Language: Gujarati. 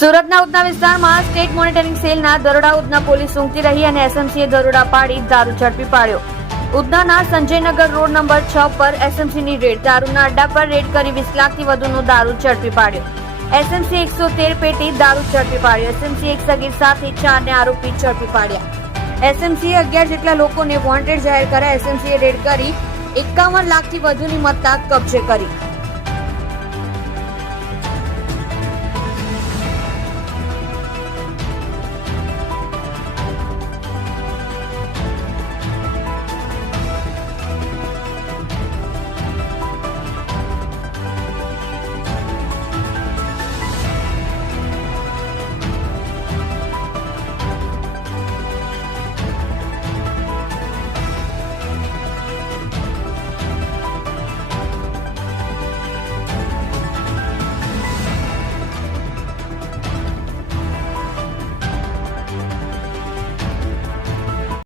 સુરતના ઉધના વિસ્તારમાં સ્ટેટ મોનિટરિંગ સેલના દરોડા ઉધના પોલીસ ઊંઘતી રહી અને એસએમસીએ દરોડા પાડી દારૂ ઝડપી પાડ્યો। ઉધનાના સંજયનગર રોડ નંબર 6 પર એસએમસીની રેડ, દારૂના અડ્ડા પર રેડ કરી 20 લાખથી વધુનો દારૂ ઝડપી પાડ્યો। એસએમસી 113 પેટી દારૂ ઝડપી પાડ્યો। એસએમસી એક સગીર સાથે 4 આરોપી ઝડપી પાડ્યા। એસએમસીએ 11 જેટલા લોકોને વોન્ટેડ જાહેર કર્યા। એસએમસીએ રેડ કરી 51 લાખથી વધુની મત્તા કબજે કરી।